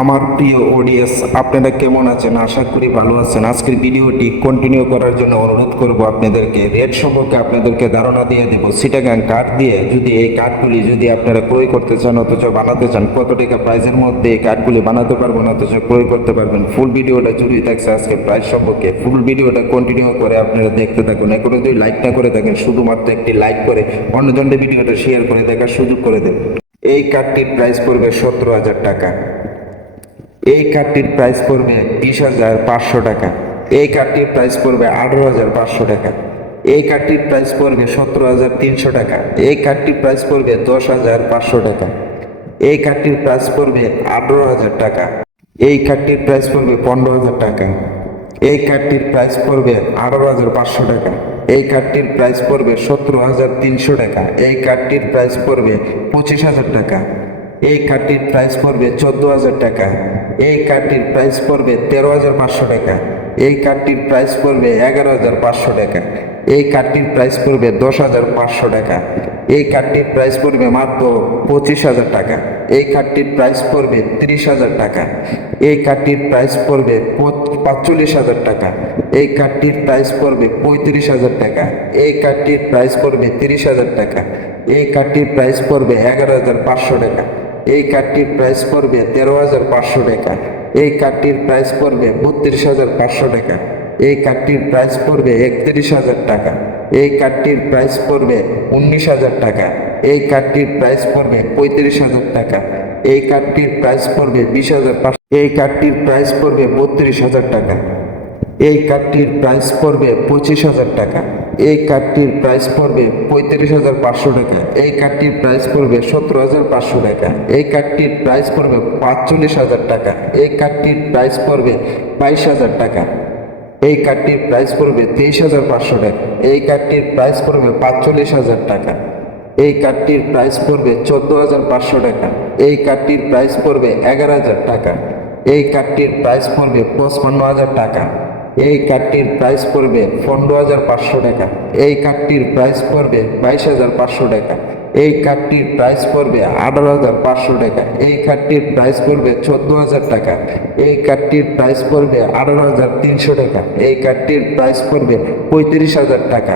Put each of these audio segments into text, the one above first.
আমার প্রিয় অডিয়েন্স আপনারা কেমন আছেন? আশা করি ভালো আছেন। আজকের ভিডিওটি কন্টিনিউ করার জন্য অনুরোধ করব আপনাদেরকে। রেট সম্পর্কে আপনাদেরকে ধারণা দিয়ে দেবো। সিটাগাং কাঠ দিয়ে যদি এই কাঠগুলি যদি আপনারা ক্রয় করতে চান, অথচ বানাতে চান, কত টাকা প্রাইসের মধ্যে এই কাঠগুলি বানাতে পারবেন, অথচ ক্রয় করতে পারবেন ফুল ভিডিওটা জুড়ে থাকছে আজকে প্রাইস সম্পর্কে। ফুল ভিডিওটা কন্টিনিউ করে আপনারা দেখতে থাকুন। এখনও যদি লাইক না করে থাকেন, শুধুমাত্র একটি লাইক করে অন্যজনদের ভিডিওটা শেয়ার করে দেখার সুযোগ করে দেবেন এই কাঠটির প্রাইস পড়বে সতেরো হাজার টাকা। এই কার্ডটির প্রাইস পড়বে বিশ হাজার পাঁচশো টাকা এই কার্ডটির প্রাইস পড়বে আঠারো হাজার পাঁচশো টাকা এই কার্ডটির প্রাইস পড়বে সতেরো হাজার তিনশো টাকা এই কার্ডটির প্রাইস পড়বে দশ হাজার পাঁচশো টাকা এই কার্ডটির প্রাইস পড়বে আঠারো হাজার টাকা এই কার্ডটির প্রাইস পড়বে পনেরো হাজার টাকা এই কার্ডটির প্রাইস পড়বে আঠারো হাজার পাঁচশো টাকা এই কার্ডটির প্রাইস পড়বে সতেরো হাজার তিনশো টাকা এই কার্ডটির প্রাইস পড়বে পঁচিশ হাজার টাকা এই কার্ডটির প্রাইস পড়বে চোদ্দ হাজার টাকা এই কার্ডটির প্রাইস পড়বে তেরো হাজার পাঁচশো টাকা। এই কার্ডটির প্রাইস পড়বে এগারো হাজার পাঁচশো টাকা। এই কার্ডটির প্রাইস পড়বে দশ হাজার পাঁচশো টাকা। এই কার্ডটির প্রাইস পড়বে মাত্র পঁচিশ হাজার টাকা। এই কার্ডটির প্রাইস পড়বে তিরিশ হাজার টাকা। এই কার্ডটির প্রাইস পড়বে পাঁচচল্লিশ হাজার টাকা। এই কার্ডটির প্রাইস পড়বে পঁয়ত্রিশ হাজার টাকা। এই কার্ডটির প্রাইস পড়বে তিরিশ হাজার টাকা। এই কার্ডটির প্রাইস পড়বে এগারো হাজার পাঁচশো টাকা। এই কার্ডটির প্রাইস পড়বে তেরো হাজার পাঁচশো টাকা। এই কার্ডটির প্রাইস পড়বে বত্রিশ হাজার পাঁচশো টাকা। এই কার্ডটির প্রাইস পড়বে একত্রিশ হাজার টাকা। এই কার্ডটির প্রাইস পড়বে উনিশ হাজার টাকা। এই কার্ডটির প্রাইস পড়বে পঁয়ত্রিশ হাজার টাকা। এই কার্ডটির প্রাইস পড়বে বিশ হাজার পাঁচশো। এই কার্ডটির প্রাইস পড়বে বত্রিশ হাজার টাকা। এই কার্ডটির প্রাইস পড়বে পঁচিশ হাজার টাকা। এই কার্ডটির প্রাইস পড়বে পঁয়ত্রিশ হাজার পাঁচশো টাকা। এই কার্ডটির প্রাইস পড়বে সতেরো হাজার পাঁচশো টাকা। এই কার্ডটির প্রাইস পড়বে পাঁচচল্লিশ হাজার টাকা। এই কার্ডটির প্রাইস পড়বে বাইশ হাজার টাকা। এই কার্ডটির প্রাইস পড়বে তেইশ হাজার পাঁচশো টাকা। এই কার্ডটির প্রাইস পড়বে পাঁচচল্লিশ হাজার টাকা। এই কার্ডটির প্রাইস পড়বে চোদ্দ হাজার পাঁচশো টাকা। এই কার্ডটির প্রাইস পড়বে এগারো হাজার টাকা। এই কার্ডটির প্রাইস পড়বে পঁচপান্ন হাজার টাকা। এই কার্ডটির প্রাইস পড়বে পনেরো হাজার পাঁচশো টাকা। এই কার্ডটির প্রাইস পড়বে বাইশ হাজার পাঁচশো টাকা। এই কার্ডটির প্রাইস পড়বে আঠারো হাজার পাঁচশো টাকা। এই কার্ডটির প্রাইস পড়বে চোদ্দ হাজার টাকা। এই কার্ডটির প্রাইস পড়বে আঠারো হাজার তিনশো টাকা। এই কার্ডটির প্রাইস পড়বে পঁয়ত্রিশ হাজার টাকা।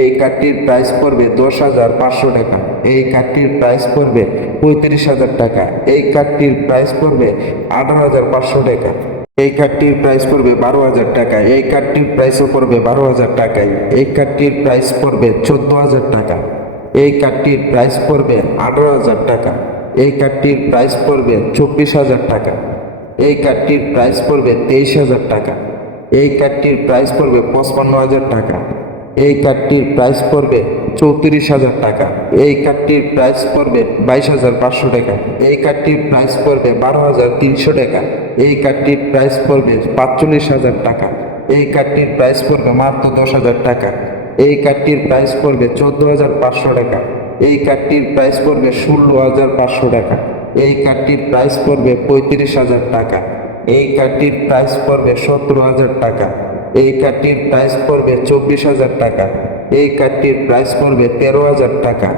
এই কার্ডটির প্রাইস পড়বে দশ হাজার পাঁচশো টাকা। এই কার্ডটির প্রাইস পড়বে পঁয়ত্রিশ হাজার টাকা। এই কার্ডটির প্রাইস পড়বে আঠারো হাজার পাঁচশো টাকা। এই কার্ডটির প্রাইস পড়বে বারো হাজার টাকা, এই কার্ডটির প্রাইসও পড়বে বারো হাজার টাকায় এই কার্ডটির প্রাইস পড়বে চোদ্দ হাজার টাকা, এই কার্ডটির প্রাইস পড়বে আঠারো হাজার টাকা, এই কার্ডটির প্রাইস পড়বে চব্বিশ হাজার টাকা, এই কার্ডটির প্রাইস পড়বে তেইশ হাজার টাকা, এই কার্ডটির প্রাইস পড়বে পঁচপান্ন হাজার টাকা, এই কার্ডটির প্রাইস পড়বে চৌত্রিশ হাজার টাকা। এই কার্ডটির প্রাইস পড়বে বাইশ হাজার পাঁচশো টাকা। এই কার্ডটির প্রাইস পড়বে বারো হাজার তিনশো টাকা। এই কার্ডটির প্রাইস পড়বে পাঁচচল্লিশ হাজার টাকা। এই কার্ডটির প্রাইস পড়বে মাত্র দশ হাজার টাকা। এই কার্ডটির প্রাইস পড়বে চোদ্দ হাজার পাঁচশো টাকা। এই কার্ডটির প্রাইস পড়বে ষোলো হাজার পাঁচশো টাকা। এই কার্ডটির প্রাইস পড়বে পঁয়ত্রিশ হাজার টাকা। এই কার্ডটির প্রাইস পড়বে সতেরো হাজার টাকা। এই কার্ডটির প্রাইস পড়বে চব্বিশ হাজার টাকা। এই কার্ডটির প্রাইস পড়বে তেরো হাজার টাকা।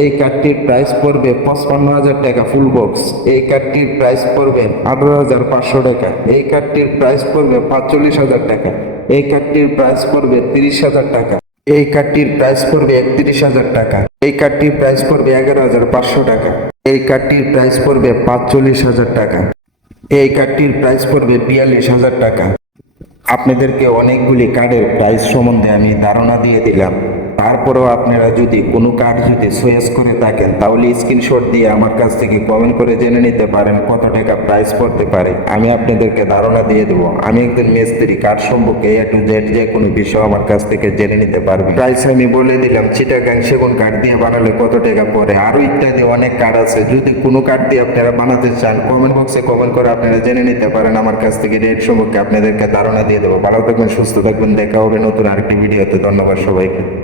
এই কার্ডটির প্রাইস পড়বে পঁচপান্ন হাজার টাকা ফুল বক্স এই কার্ডটির প্রাইস পড়বে আঠারো হাজার পাঁচশো টাকা। এই কার্ডটির প্রাইস পড়বে পাঁচচল্লিশ হাজার টাকা। এই কার্ডটির প্রাইস পড়বে তিরিশ হাজার টাকা। এই কার্ডটির প্রাইস পড়বে একত্রিশ হাজার টাকা। এই কার্ডটির প্রাইস পড়বে এগারো হাজার পাঁচশো টাকা। এই কার্ডটির প্রাইস পড়বে পাঁচচল্লিশ হাজার টাকা। এই কার্ডটির প্রাইস পড়বে বিয়াল্লিশ হাজার টাকা। আপনাদেরকে অনেকগুলি কার্ডের প্রাইস সম্বন্ধে আমি ধারণা দিয়ে দিলাম। তারপরেও আপনারা যদি কোনো কার্ড যদি চয়েস করে থাকেন, তাহলে স্ক্রিনশট দিয়ে আমার কাছ থেকে কমেন্ট করে জেনে নিতে পারেন কত টাকা প্রাইস পড়তে পারে। আমি আপনাদেরকে ধারণা দিয়ে দেবো। আমি একজন মিস্ত্রি, কার্ড সম্পর্কে এ টু জেড যে কোনো বিষয় আমার কাছ থেকে জেনে নিতে পারবে। প্রাইস আমি বলে দিলাম, চিটাগাং সেগুন কার্ড দিয়ে বানালে কত টাকা পড়ে? আরও ইত্যাদি অনেক কার্ড আছে। যদি কোনো কার্ড দিয়ে আপনারা বানাতে চান কমেন্ট বক্সে কমেন্ট করে আপনারা জেনে নিতে পারেন। আমার কাছ থেকে রেট সম্পর্কে আপনাদেরকে ধারণা দিয়ে দেবো। ভালো থাকবেন, সুস্থ থাকবেন। দেখা হবে নতুন আরেকটি ভিডিওতে ধন্যবাদ সবাইকে।